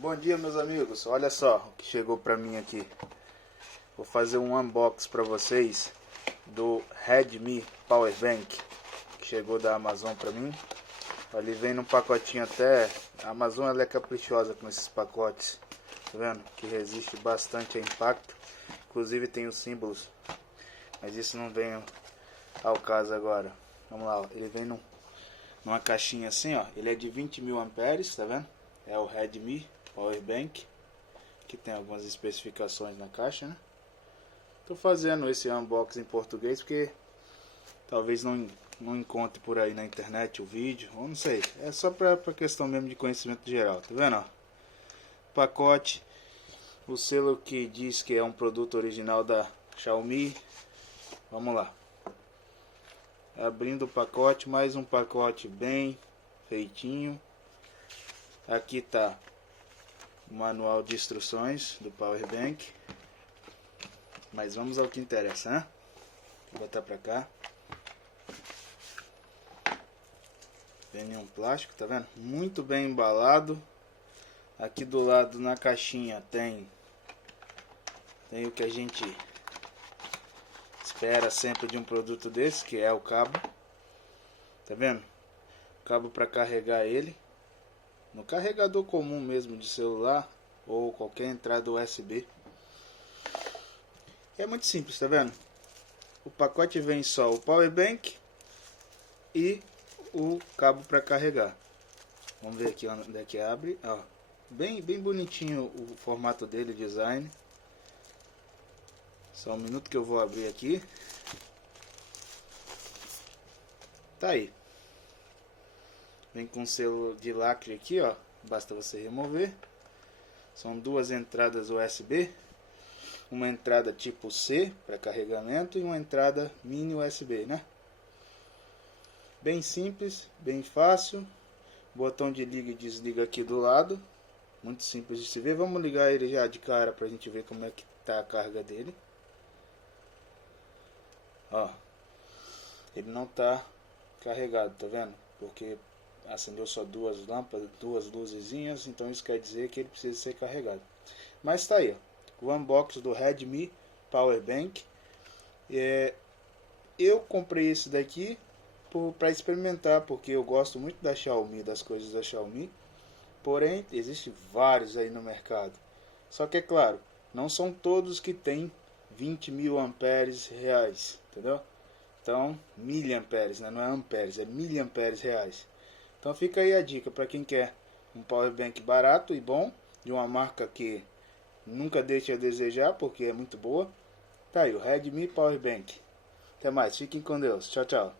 Bom dia, meus amigos. Olha só o que chegou pra mim aqui. Vou fazer um unbox pra vocês do Redmi Power Bank que chegou da Amazon pra mim. Ali vem num pacotinho até. A Amazon ela é caprichosa com esses pacotes, tá vendo? Que resiste bastante a impacto. Inclusive tem os símbolos, mas isso não vem ao caso agora. Vamos lá, ó. Ele vem numa caixinha assim, ó. Ele é de 20.000 amperes, tá vendo? É o Redmi Power Bank, que tem algumas especificações na caixa, né? Tô fazendo esse unboxing em português porque talvez não encontre por aí na internet o vídeo, ou não sei. É só pra questão mesmo de conhecimento geral, tá vendo? Ó? Pacote, o selo que diz que é um produto original da Xiaomi. Vamos lá. Abrindo o pacote, mais um pacote bem feitinho. Aqui tá o manual de instruções do Power Bank. Mas vamos ao que interessa, né? Vou botar pra cá. Vem em um plástico, tá vendo? Muito bem embalado. Aqui do lado na caixinha tem o que a gente espera sempre de um produto desse, que é o cabo. Tá vendo? Cabo para carregar ele no carregador comum mesmo de celular ou qualquer entrada USB. É muito simples, tá vendo? O pacote vem só o Power Bank e o cabo para carregar. Vamos ver aqui onde é que abre. Ó, bem bonitinho o formato dele, o design. Só um minuto que eu vou abrir aqui. Tá aí. Vem com selo de lacre aqui, ó. Basta você remover. São duas entradas USB. Uma entrada tipo C para carregamento e uma entrada mini USB, né? Bem simples, bem fácil. Botão de liga e desliga aqui do lado. Muito simples de se ver. Vamos ligar ele já de cara para a gente ver como é que tá a carga dele. Ó, ele não tá carregado, tá vendo? Porque acendeu só duas lâmpadas, duas luzezinhas, então isso quer dizer que ele precisa ser carregado. Mas tá aí, ó, o unboxing do Redmi Power Bank. Eu comprei esse daqui para experimentar, porque eu gosto muito da Xiaomi, das coisas da Xiaomi. Porém, existem vários aí no mercado. Só que é claro, não são todos que tem 20.000 amperes reais, entendeu? Então, miliamperes, né? Não é amperes, é miliamperes reais. Então fica aí a dica para quem quer um power bank barato e bom, de uma marca que nunca deixa a desejar, porque é muito boa. Tá aí, o Redmi Power Bank. Até mais, fiquem com Deus. Tchau, tchau.